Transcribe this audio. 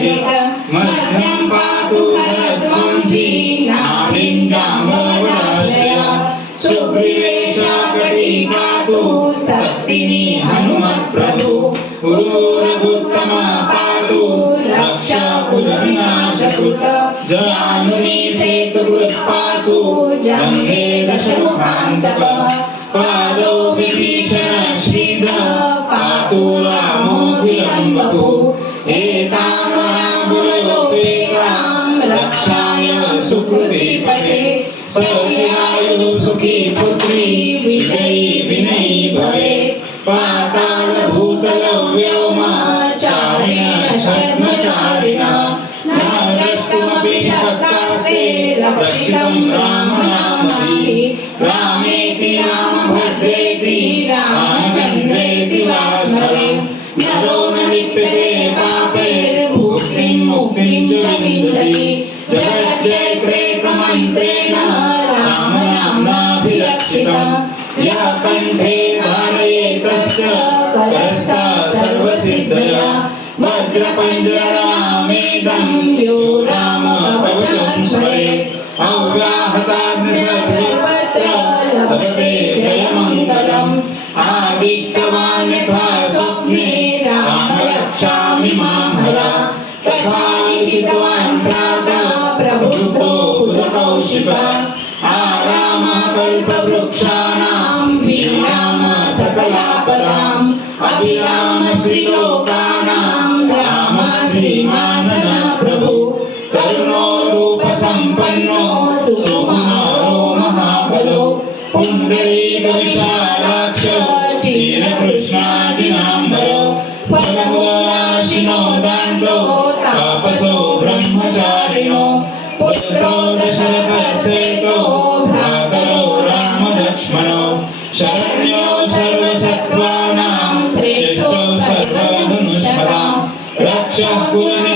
सरित मध्यं पातु भरद्वंशी नाभिं जाम्बवदाश्रया सुग्रीवेशा कटिकातु सत्तिनी हनुमत्प्रभु गुरुरघुत्तमा पातु रक्षा कुलविनाशकृत जानुनी सेतुकृत्पातु जङ्घे दशमुखान्तकः पादौ विभीषण श्रीधर पातु रामोऽभिलम्बतु एतामराबुललोपेतां रक्षाय सुकृतिपते सचिरायु सुखी पुत्री विजयी विनयी भवेत् पातालभूतलव्योमचारिण शर्मचारिण न द्रष्टुमपि शक्तास्ते रक्षितं रामनामभिः रामेति नाम भद्रेति रामचन्द्रेति वा स्मरेत् नरो न लिप्यते पापैर्भुक्तिं मुक्तिं च विन्दति जगज्जयत्रेकमन्त्रेण रामनाम्नाभिरक्षितं यः कण्ठे धारयेतस्य करस्था सर्वसिद्धया वज्रपञ्जरनामेदं यो रामः कवचं स्मरेत् अव्याहताग्निर्वत्र लभते जयमङ्गलम् आदिष्टवान् यथा स्वप्ने राम रक्षामि मामला तथा लिखितवान् प्रातः प्रबुद्धो बुधकौशिकः आरामः कल्पवृक्षाणां विरामः सकलापदाम् अभिरामः श्रीलोकानां रामः श्रीमाननः प्रभु करुणो रूपसम्पन्नो सुकुमारो महाबलो पुण्डरीकविशालाक्ष क्षीरकृष्णादिनाम्बरो फलभुवनाशिनो दाण्डो तापसो ब्रह्मचारिणो पुत्रो दशरथसेतो भ्रातरो रामलक्ष्मणो शरण्यो सर्वसत्त्वानां श्रेष्ठो सर्वधनुष्मतां रक्षः कुलने